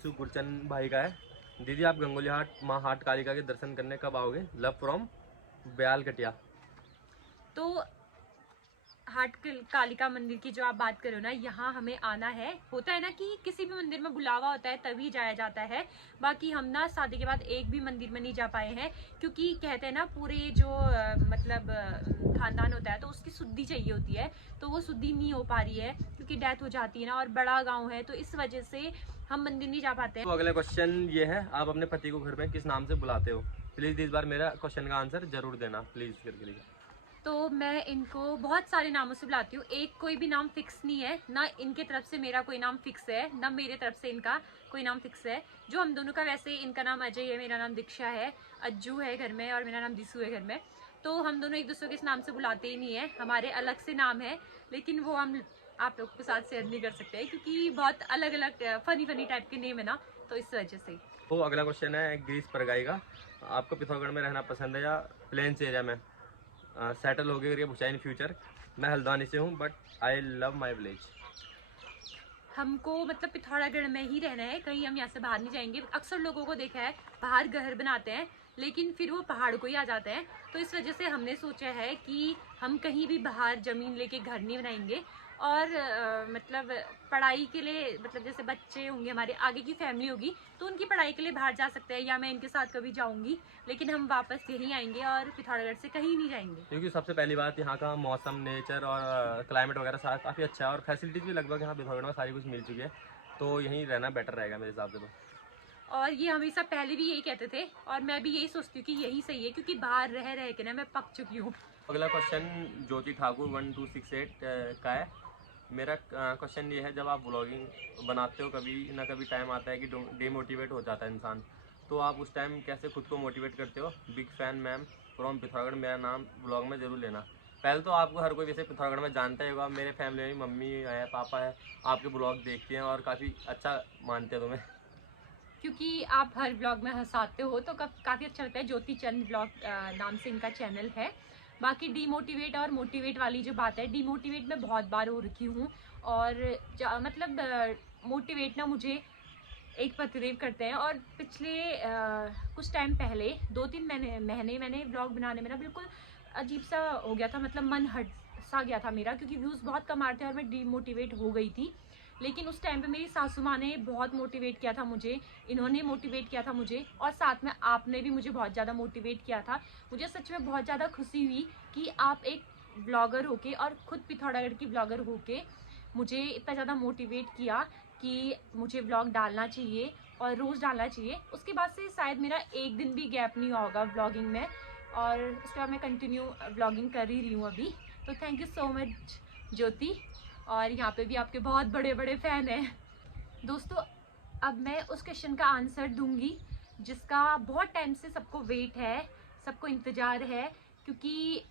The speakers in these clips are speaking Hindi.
हिमांशु गुरचंद भाई का है। दीदी आप गंगोली हाट माँ हाट कालिका के दर्शन करने कब आओगे? लव फ्रॉम ब्याल कटिया। तो हाट कालिका मंदिर की जो आप बात कर रहे हो ना, यहाँ हमें आना है। होता है ना कि किसी भी मंदिर में बुलावा होता है तभी जाया जाता है। बाकी हम ना शादी के बाद एक भी मंदिर में नहीं जा पाए हैं, क्योंकि कहते हैं ना पूरे जो मतलब खानदान होता है तो उसकी शुद्धि चाहिए होती है, तो वो शुद्धि नहीं हो पा रही है क्योंकि डेथ हो जाती है ना, और बड़ा गाँव है तो इस वजह से हम मंदिर नहीं जा पाते हैं। तो अगला क्वेश्चन ये है, आप अपने पति को घर में किस नाम से बुलाते हो? प्लीज़ इस बार मेरा क्वेश्चन का आंसर जरूर देना प्लीज़ करके लिखा। तो मैं इनको बहुत सारे नामों से बुलाती हूँ, एक कोई भी नाम फिक्स नहीं है ना। इनके तरफ से मेरा कोई नाम फिक्स है ना मेरे तरफ से इनका कोई नाम फिक्स है। जो हम दोनों का, वैसे इनका नाम अजय है, मेरा नाम दीक्षा है, अज्जू है घर में और मेरा नाम दिसू है घर में। तो हम दोनों एक दूसरे के इस नाम से बुलाते ही नहीं है, हमारे अलग से नाम है, लेकिन वो हम आप लोग के साथ शेयर नहीं कर सकते क्योंकि बहुत अलग अलग फनी फनी टाइप के नेम है ना, तो इस वजह से। तो अगला क्वेश्चन है गिरीश परगाई का, आपको पिथौरागढ़ में रहना पसंद है या प्लेन्स एरिया में सेटल हो गए भूषा इन फ्यूचर? मैं हल्द्वानी से हूँ but I love my village. हमको मतलब पिथौरागढ़ में ही रहना है, कहीं हम यहाँ से बाहर नहीं जाएंगे। अक्सर लोगों को देखा है बाहर घर बनाते हैं लेकिन फिर वो पहाड़ को ही आ जाते हैं, तो इस वजह से हमने सोचा है कि हम कहीं भी बाहर ज़मीन लेके घर नहीं बनाएंगे। और मतलब पढ़ाई के लिए, मतलब जैसे बच्चे होंगे हमारे, आगे की फैमिली होगी तो उनकी पढ़ाई के लिए बाहर जा सकते हैं, या मैं इनके साथ कभी जाऊंगी, लेकिन हम वापस यहीं आएंगे और पिथौरागढ़ से कहीं नहीं जाएंगे। क्योंकि सबसे पहली बात यहाँ का मौसम, नेचर और क्लाइमेट वगैरह सारा काफ़ी अच्छा है और फैसिलिटीज़ भी लगभग यहाँ पिथौरागढ़ में सारी कुछ मिल चुकी है, तो यहीं रहना बेटर रहेगा मेरे हिसाब से। तो और ये हमेशा पहले भी यही कहते थे और मैं भी यही सोचती हूँ कि यही सही है, क्योंकि बाहर रह रह के ना मैं पक चुकी हूँ। अगला क्वेश्चन ज्योति ठाकुर 1268 का है। मेरा क्वेश्चन ये है, जब आप ब्लॉगिंग बनाते हो कभी ना कभी टाइम आता है कि डिमोटिवेट हो जाता है इंसान, तो आप उस टाइम कैसे खुद को मोटिवेट करते हो? Big fan ma'am from Pithoragarh, मेरा नाम ब्लॉग में ज़रूर लेना। पहले तो आपको हर कोई वैसे पिथौरागढ़ में जानता ही होगा, मेरे फैमिली में मम्मी है, पापा है, आपके ब्लॉग देखते हैं और काफ़ी अच्छा मानते हैं तुम्हें। क्योंकि आप हर ब्लॉग में हंसाते हो तो काफ़ी अच्छा लगता है। ज्योति चंद ब्लॉग नाम से इनका चैनल है। बाकी डीमोटिवेट और मोटिवेट वाली जो बात है, डीमोटिवेट मैं बहुत बार हो रखी हूँ, और मतलब मोटिवेट ना मुझे एक पतिदेव करते हैं। और पिछले कुछ टाइम पहले 2-3 महीने मैंने ब्लॉग बनाने में ना बिल्कुल अजीब सा हो गया था, मतलब मन हट सा गया था मेरा, क्योंकि व्यूज़ बहुत कम आ रहे थे और मैं डीमोटिवेट हो गई थी। लेकिन उस टाइम पे मेरी सासू माँ ने बहुत मोटिवेट किया था मुझे, इन्होंने मोटिवेट किया था मुझे, और साथ में आपने भी मुझे बहुत ज़्यादा मोटिवेट किया था। मुझे सच में बहुत ज़्यादा खुशी हुई कि आप एक ब्लॉगर होके और खुद पिथौरागढ़ की ब्लॉगर होके मुझे इतना ज़्यादा मोटिवेट किया कि मुझे ब्लॉग डालना चाहिए और रोज़ डालना चाहिए। उसके बाद से शायद मेरा एक दिन भी गैप नहीं हुआ होगा ब्लॉगिंग में, और उसके बाद मैं कंटिन्यू ब्लॉगिंग कर ही रही हूँ अभी। तो थैंक यू सो मच ज्योति, और यहाँ पे भी आपके बहुत बड़े बड़े फ़ैन हैं। दोस्तों, अब मैं उस क्वेश्चन का आंसर दूंगी जिसका बहुत टाइम से सबको वेट है, सबको इंतज़ार है, क्योंकि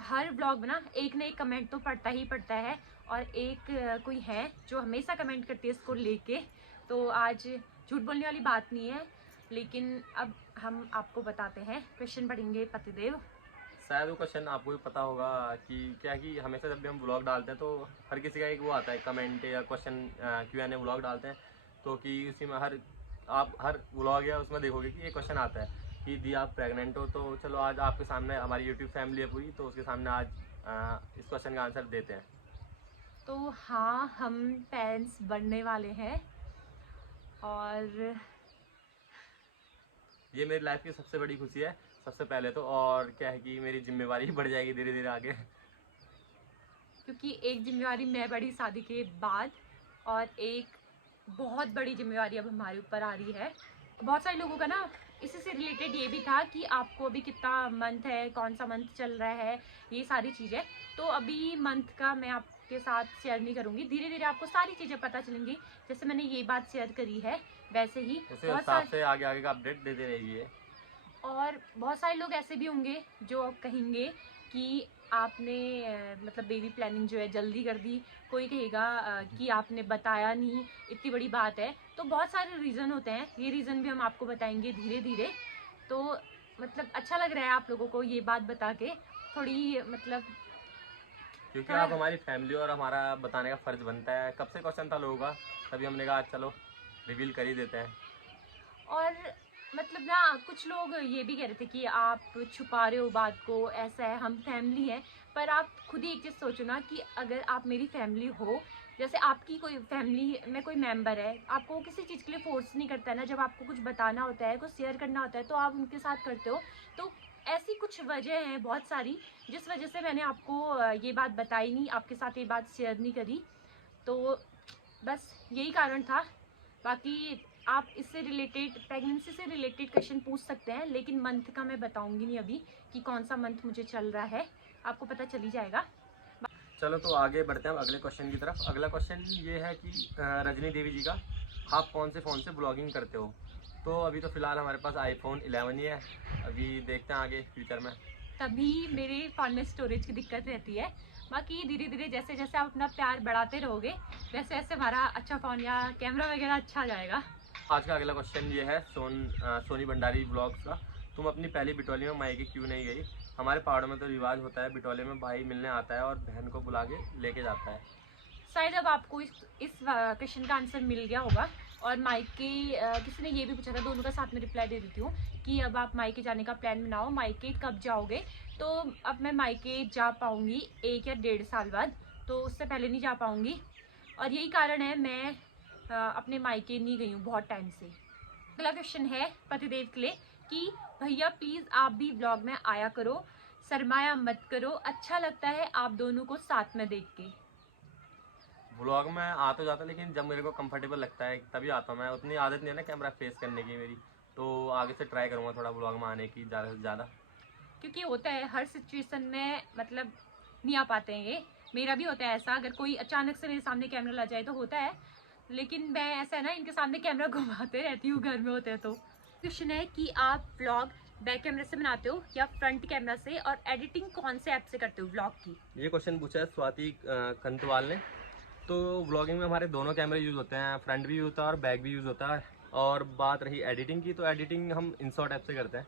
हर ब्लॉग में ना एक कमेंट तो पड़ता ही पड़ता है, और एक कोई है जो हमेशा कमेंट करती है इसको लेके। तो आज झूठ बोलने वाली बात नहीं है, लेकिन अब हम आपको बताते हैं। क्वेश्चन पढ़ेंगे पतिदेव। शायद वो क्वेश्चन आपको भी पता होगा कि क्या कि हमेशा जब भी हम ब्लॉग डालते हैं तो हर किसी का एक वो आता है कमेंट या क्वेश्चन Q&A ब्लॉग डालते हैं, तो कि उसी में आप हर ब्लॉग या उसमें देखोगे कि ये क्वेश्चन आता है कि दी आप प्रेग्नेंट हो। तो चलो आज आपके सामने हमारी यूट्यूब फैमिली है पूरी, तो उसके सामने आज इस क्वेश्चन का आंसर देते हैं। तो हाँ, हम पेरेंट्स बनने वाले हैं, और ये मेरी लाइफ की सबसे बड़ी खुशी है सबसे पहले तो, और क्या है कि मेरी जिम्मेवारी बढ़ जाएगी धीरे धीरे आगे। क्योंकि एक जिम्मेवारी मैं बड़ी शादी के बाद, और एक बहुत बड़ी जिम्मेवारी अब हमारे ऊपर आ रही है। बहुत सारे लोगों का ना इसी से रिलेटेड ये भी था कि आपको अभी कितना मंथ है, कौन सा मंथ चल रहा है, ये सारी चीज़ें। तो अभी मंथ का मैं आपके साथ शेयर नहीं करूँगी, धीरे धीरे आपको सारी चीज़ें पता चलेंगी। जैसे मैंने ये बात शेयर करी है वैसे ही उसी हिसाब से आगे आगे का अपडेट देते रहिए। और बहुत सारे लोग ऐसे भी होंगे जो कहेंगे कि आपने मतलब बेबी प्लानिंग जो है जल्दी कर दी। कोई कहेगा कि आपने बताया नहीं, इतनी बड़ी बात है। तो बहुत सारे रीज़न होते हैं, ये रीज़न भी हम आपको बताएंगे धीरे धीरे। तो मतलब अच्छा लग रहा है आप लोगों को ये बात बता के, थोड़ी मतलब क्योंकि थोड़ा। आप हमारी फैमिली और हमारा बताने का फर्ज बनता है। कब से क्वेश्चन था लोगों का, तभी हमने कहा चलो रिवील कर ही देते हैं। और मतलब ना कुछ लोग ये भी कह रहे थे कि आप छुपा रहे हो बात को, ऐसा है, हम फैमिली हैं। पर आप खुद ही एक चीज़ सोचो ना कि अगर आप मेरी फैमिली हो, जैसे आपकी कोई फैमिली में कोई मेंबर है, आपको किसी चीज़ के लिए फोर्स नहीं करता है ना, जब आपको कुछ बताना होता है, कुछ शेयर करना होता है तो आप उनके साथ करते हो। तो ऐसी कुछ वजह हैं बहुत सारी जिस वजह से मैंने आपको ये बात बताई नहीं, आपके साथ ये बात शेयर नहीं करी। तो बस यही कारण था। बाकी आप इससे रिलेटेड, प्रेगनेंसी से रिलेटेड क्वेश्चन पूछ सकते हैं, लेकिन मंथ का मैं बताऊंगी नहीं अभी कि कौन सा मंथ मुझे चल रहा है, आपको पता चल ही जाएगा। चलो तो आगे बढ़ते हैं हम अगले क्वेश्चन की तरफ। अगला क्वेश्चन ये है कि रजनी देवी जी का, आप कौन से फ़ोन से ब्लॉगिंग करते हो? तो अभी तो फ़िलहाल हमारे पास आईफोन 11 ही है, अभी देखते हैं आगे फ्यूचर में। तभी मेरे फ़ोन में स्टोरेज की दिक्कत रहती है। बाकी धीरे धीरे जैसे जैसे आप अपना प्यार बढ़ाते रहोगे वैसे वैसे हमारा अच्छा फ़ोन या कैमरा वगैरह अच्छा आ जाएगा। आज का अगला क्वेश्चन ये है सोनी भंडारी ब्लॉग्स का, तुम अपनी पहली बिटौली में मायके क्यों नहीं गई? हमारे पहाड़ों में तो रिवाज होता है, बिटौले में भाई मिलने आता है और बहन को बुला के लेके जाता है। शायद अब आपको इस क्वेश्चन का आंसर मिल गया होगा। और मायके किसी ने ये भी पूछा था, दोनों का साथ में रिप्लाई दे देती हूँ कि अब आप मायके जाने का प्लान बनाओ, मायके कब जाओगे? तो अब मैं मायके जा पाऊँगी 1 या 1.5 साल बाद, तो उससे पहले नहीं जा पाऊँगी। और यही कारण है मैं अपने मायके नहीं गई हूँ बहुत टाइम से। अगला क्वेश्चन है पतिदेव के लिए कि भैया प्लीज़ आप भी ब्लॉग में आया करो, शर्माया मत करो, अच्छा लगता है आप दोनों को साथ में देख के। ब्लॉग में आ तो जाता, लेकिन जब मेरे को कंफर्टेबल लगता है तभी आता हूँ मैं। उतनी आदत नहीं है ना कैमरा फेस करने की मेरी, तो आगे से ट्राई करूँगा थोड़ा ब्लॉग में आने की ज़्यादा से ज़्यादा। क्योंकि होता है हर सिचुएशन में, मतलब नहीं आ पाते हैं ये, मेरा भी होता है ऐसा, अगर कोई अचानक से मेरे सामने कैमरा ला जाए तो होता है। लेकिन मैं ऐसा है ना, इनके सामने कैमरा घुमाते रहती हूँ घर में होते हैं। तो क्वेश्चन है कि आप व्लॉग बैक कैमरा से बनाते हो या फ्रंट कैमरा से, और एडिटिंग कौन से ऐप से करते हो व्लॉग की? ये क्वेश्चन पूछा है स्वाति कंतवाल ने। तो व्लॉगिंग में हमारे दोनों कैमरे यूज़ होते हैं, फ्रंट भी यूज़ होता है और बैक भी यूज़ होता है। और बात रही एडिटिंग की, तो एडिटिंग हम InShot ऐप से करते हैं।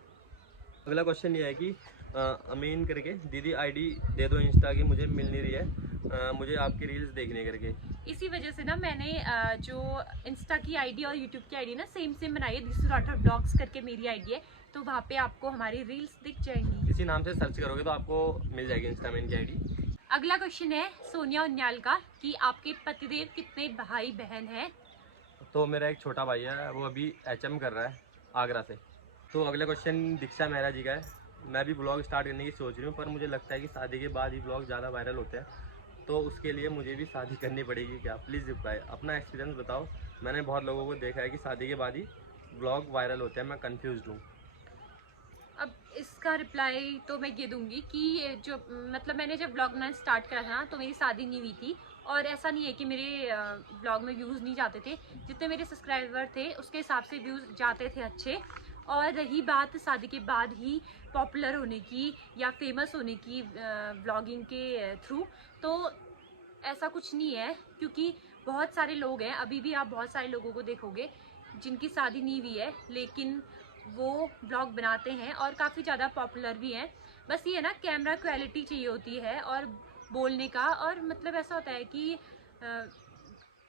अगला क्वेश्चन ये है कि अमीन करके, दीदी आईडी दे दो इंस्टा की, मुझे मिल नहीं रही है, मुझे आपकी रील्स देखने करके। इसी वजह से ना मैंने जो इंस्टा की आईडी और यूट्यूब की आईडी ना सेम सेम बनाई है, दिस राठौर ब्लॉग्स करके मेरी आईडी है, तो वहाँ पे आपको हमारी रील्स दिख जाएंगी। इसी नाम से सर्च करोगे तो आपको मिल जाएगी इंस्टा में इनकी आईडी। अगला क्वेश्चन है सोनिया उनियाल का कि आपके पतिदेव कितने भाई बहन हैं? तो मेरा एक छोटा भाई है, वो अभी HM कर रहा है आगरा से। तो अगला क्वेश्चन दीक्षा मेहरा जी का है। मैं भी ब्लॉग स्टार्ट करने की सोच रही हूँ, पर मुझे लगता है कि शादी के बाद ही ब्लॉग ज़्यादा वायरल होते हैं, तो उसके लिए मुझे भी शादी करनी पड़ेगी क्या? प्लीज़ रिप्लाई, अपना एक्सपीरियंस बताओ। मैंने बहुत लोगों को देखा है कि शादी के बाद ही ब्लॉग वायरल होते हैं, मैं कन्फ्यूज़ हूँ। अब इसका रिप्लाई तो मैं ये दूंगी कि ये जो मतलब मैंने जब ब्लॉग बनाना स्टार्ट करा था ना तो मेरी शादी नहीं हुई थी, और ऐसा नहीं है कि मेरे ब्लॉग में व्यूज़ नहीं जाते थे, जितने मेरे सब्सक्राइबर थे उसके हिसाब से व्यूज़ जाते थे अच्छे। और रही बात शादी के बाद ही पॉपुलर होने की या फेमस होने की ब्लॉगिंग के थ्रू, तो ऐसा कुछ नहीं है, क्योंकि बहुत सारे लोग हैं, अभी भी आप बहुत सारे लोगों को देखोगे जिनकी शादी नहीं हुई है लेकिन वो ब्लॉग बनाते हैं और काफ़ी ज़्यादा पॉपुलर भी हैं। बस ये है ना, कैमरा क्वालिटी चाहिए होती है और बोलने का, और मतलब ऐसा होता है कि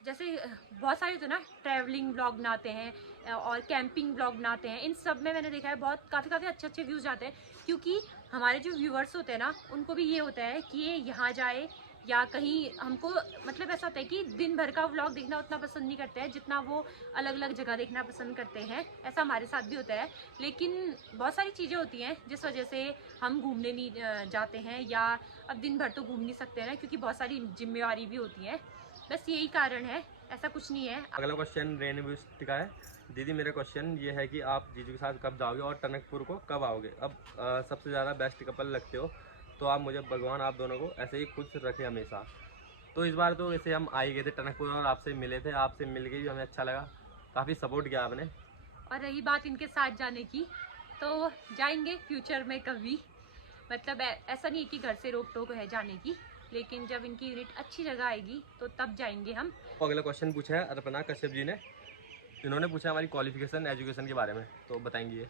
जैसे बहुत सारे होते हैं ना, ट्रैवलिंग ब्लॉग बनाते हैं और कैंपिंग ब्लॉग बनाते हैं, इन सब में मैंने देखा है बहुत काफ़ी अच्छे अच्छे व्यूज़ आते हैं, क्योंकि हमारे जो व्यूअर्स होते हैं ना उनको भी ये होता है कि ये यहाँ जाए या कहीं, हमको मतलब ऐसा होता है कि दिन भर का व्लॉग देखना उतना पसंद नहीं करते हैं जितना वो अलग अलग जगह देखना पसंद करते हैं। ऐसा हमारे साथ भी होता है, लेकिन बहुत सारी चीज़ें होती हैं जिस वजह से हम घूमने नहीं जाते हैं, या अब दिन भर तो घूम नहीं सकते हैं क्योंकि बहुत सारी जिम्मेवारी भी होती है। बस यही कारण है, ऐसा कुछ नहीं है। अगला क्वेश्चन रेणु का है। दीदी मेरा क्वेश्चन ये है कि आप जीजू के साथ कब जाओगे और टनकपुर को कब आओगे? अब सबसे ज़्यादा बेस्ट कपल लगते हो, तो आप मुझे, भगवान आप दोनों को ऐसे ही खुश रखे हमेशा। तो इस बार तो वैसे हम आ ही गए थे टनकपुर और आपसे मिले थे, आपसे मिल के भी हमें अच्छा लगा, काफ़ी सपोर्ट किया आपने। और रही बात इनके साथ जाने की, तो जाएंगे फ्यूचर में कभी, मतलब ऐसा नहीं है कि घर से रोक टोक है जाने की, लेकिन जब इनकी यूनिट अच्छी जगह आएगी तो तब जाएंगे हम। तो अगला क्वेश्चन पूछा है अर्पणा कश्यप जी ने। इन्होंने पूछा हमारी क्वालिफिकेशन एजुकेशन के बारे में, तो बताएंगे ये।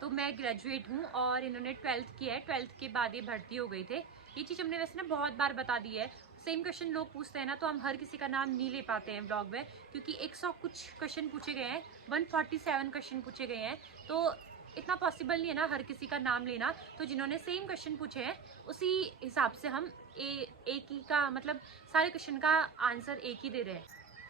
तो मैं ग्रेजुएट हूँ और इन्होंने 12th किया है, 12th के बाद ये भर्ती हो गए थे। ये चीज़ हमने वैसे ना बहुत बार बता दी है, सेम क्वेश्चन लोग पूछते हैं ना, तो हम हर किसी का नाम नहीं ले पाते हैं ब्लॉग में, क्योंकि 100 कुछ क्वेश्चन पूछे गए हैं, 147 क्वेश्चन पूछे गए हैं, तो इतना पॉसिबल नहीं है ना हर किसी का नाम लेना। तो जिन्होंने सेम क्वेश्चन पूछे हैं उसी हिसाब से हम एक ही का मतलब सारे क्वेश्चन का आंसर एक ही दे रहे हैं।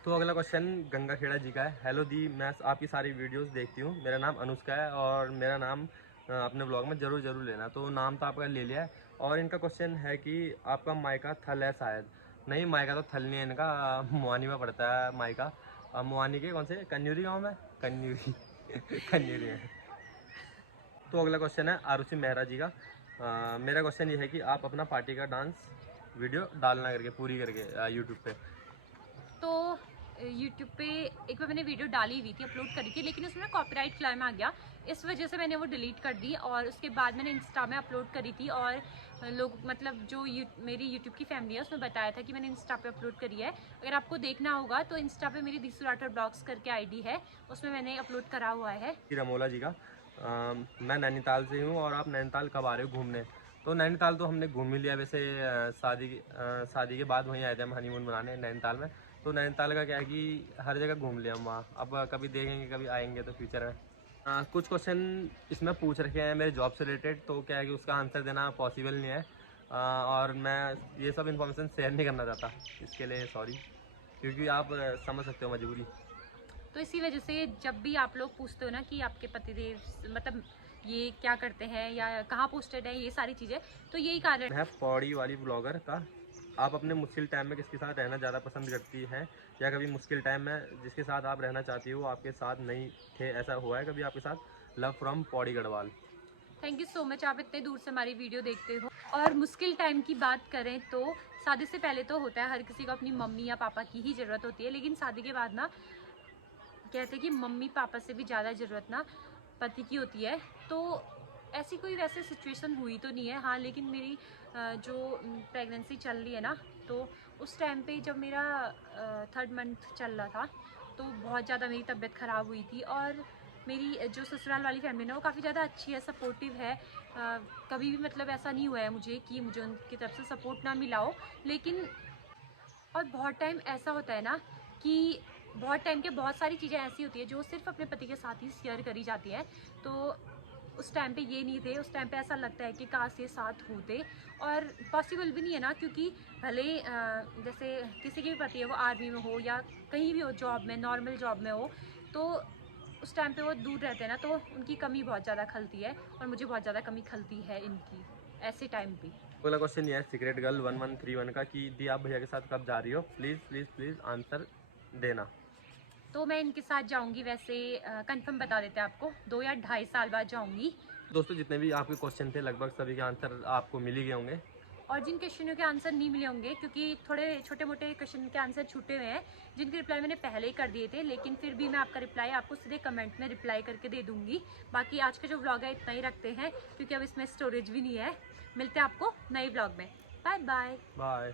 तो अगला क्वेश्चन गंगा खेड़ा जी का है। हेलो दी, मैं आपकी सारी वीडियोस देखती हूँ। मेरा नाम अनुष्का है और मेरा नाम अपने ब्लॉग में ज़रूर लेना। तो नाम तो आपका ले लिया है। और इनका क्वेश्चन है कि आपका मायका थल है शायद। नहीं, मायका तो थल नहीं है इनका, मुआनी में पड़ता है मायका। मुआनी के कौन से कन्यूरी गाँव में, कन्यूरी कन्यूरी में। तो अगला क्वेश्चन है आरुषि मेहरा जी का। मेरा क्वेश्चन ये है कि आप अपना पार्टी का डांस वीडियो डालना करके पूरी करके यूट्यूब पे। तो यूट्यूब पे एक बार मैंने वीडियो डाली हुई थी, अपलोड करी थी, लेकिन उसमें कॉपीराइट क्लेम आ गया, इस वजह से मैंने वो डिलीट कर दी। और उसके बाद मैंने इंस्टा में अपलोड करी थी और लोग मतलब जो मेरी यूट्यूब की फैमिली है उसमें बताया था कि मैंने इंस्टा पे अपलोड करी है। अगर आपको देखना होगा तो इंस्टा पे मेरी दिसू राठौर ब्लॉग्स करके आईडी है, उसमें मैंने अपलोड करा हुआ है। रमोला जी का मैं नैनीताल से हूँ और आप नैनीताल कब आ रहे हो घूमने। तो नैनीताल तो हमने घूम ही लिया वैसे, शादी के बाद वहीं आए थे हम हनीमून मनाने नैनीताल में। तो नैनीताल का क्या है कि हर जगह घूम लिया हम वहाँ। अब कभी देखेंगे, कभी आएंगे तो फ्यूचर में। कुछ क्वेश्चन इसमें पूछ रखे हैं मेरे जॉब से रिलेटेड, तो क्या है कि उसका आंसर देना पॉसिबल नहीं है। और मैं ये सब इन्फॉर्मेशन शेयर नहीं करना चाहता, इसके लिए सॉरी, क्योंकि आप समझ सकते हो मजबूरी। तो इसी वजह से जब भी आप लोग पूछते हो ना कि आपके पतिदेव मतलब ये क्या करते हैं या कहाँ पोस्टेड है, ये सारी चीज़ें, तो यही कारण है पौड़ी वाली ब्लॉगर का। आप अपने मुश्किल टाइम में किसके साथ रहना ज़्यादा पसंद करती हैं, या कभी मुश्किल टाइम में जिसके साथ आप रहना चाहती हो आपके साथ नहीं थे, ऐसा हुआ है कभी आपके साथ? Love from Pauri Garhwal. Thank you so much, आप इतने दूर से हमारी वीडियो देखते हो। और मुश्किल टाइम की बात करें तो शादी से पहले तो होता है हर किसी को अपनी मम्मी या पापा की ही ज़रूरत होती है, लेकिन शादी के बाद ना कहते हैं कि मम्मी पापा से भी ज़्यादा ज़रूरत ना पति की होती है। तो ऐसी कोई वैसे सिचुएशन हुई तो नहीं है, हाँ, लेकिन मेरी जो प्रेगनेंसी चल रही है ना, तो उस टाइम पे जब मेरा 3rd मंथ चल रहा था तो बहुत ज़्यादा मेरी तबीयत ख़राब हुई थी। और मेरी जो ससुराल वाली फैमिली है वो काफ़ी ज़्यादा अच्छी है, सपोर्टिव है। कभी भी मतलब ऐसा नहीं हुआ है मुझे कि मुझे उनकी तरफ से सपोर्ट ना मिला हो। लेकिन और बहुत टाइम ऐसा होता है ना कि बहुत टाइम के बहुत सारी चीज़ें ऐसी होती है जो सिर्फ अपने पति के साथ ही शेयर करी जाती हैं। तो उस टाइम पे ये नहीं थे, उस टाइम पे ऐसा लगता है कि काश ये साथ होते, और पॉसिबल भी नहीं है ना, क्योंकि भले जैसे किसी के भी पति है वो आर्मी में हो या कहीं भी हो जॉब में, नॉर्मल जॉब में हो, तो उस टाइम पे वो दूर रहते हैं ना, तो उनकी कमी बहुत ज़्यादा खलती है और मुझे बहुत ज़्यादा कमी खलती है इनकी ऐसे टाइम पे। अगला क्वेश्चन ये है सीक्रेट गर्ल 1131 का कि दी आप भैया के साथ कब जा रही हो, प्लीज़ प्लीज़ प्लीज़ आंसर देना। तो मैं इनके साथ जाऊंगी, वैसे कंफर्म बता देते हैं आपको, 2 या 2.5 साल बाद जाऊंगी। दोस्तों जितने भी आपके क्वेश्चन थे लगभग सभी के आंसर आपको मिल ही गए होंगे। और जिन क्वेश्चनों के आंसर नहीं मिले होंगे क्योंकि थोड़े छोटे मोटे क्वेश्चन के आंसर छूटे हुए हैं, जिनके रिप्लाई मैंने पहले ही कर दिए थे, लेकिन फिर भी मैं आपका रिप्लाई आपको सीधे कमेंट में रिप्लाई करके दे दूंगी। बाकी आज का जो व्लॉग है इतना ही रखते हैं, क्योंकि अब इसमें स्टोरेज भी नहीं है। मिलते हैं आपको नए व्लॉग में। Bye bye. बाय।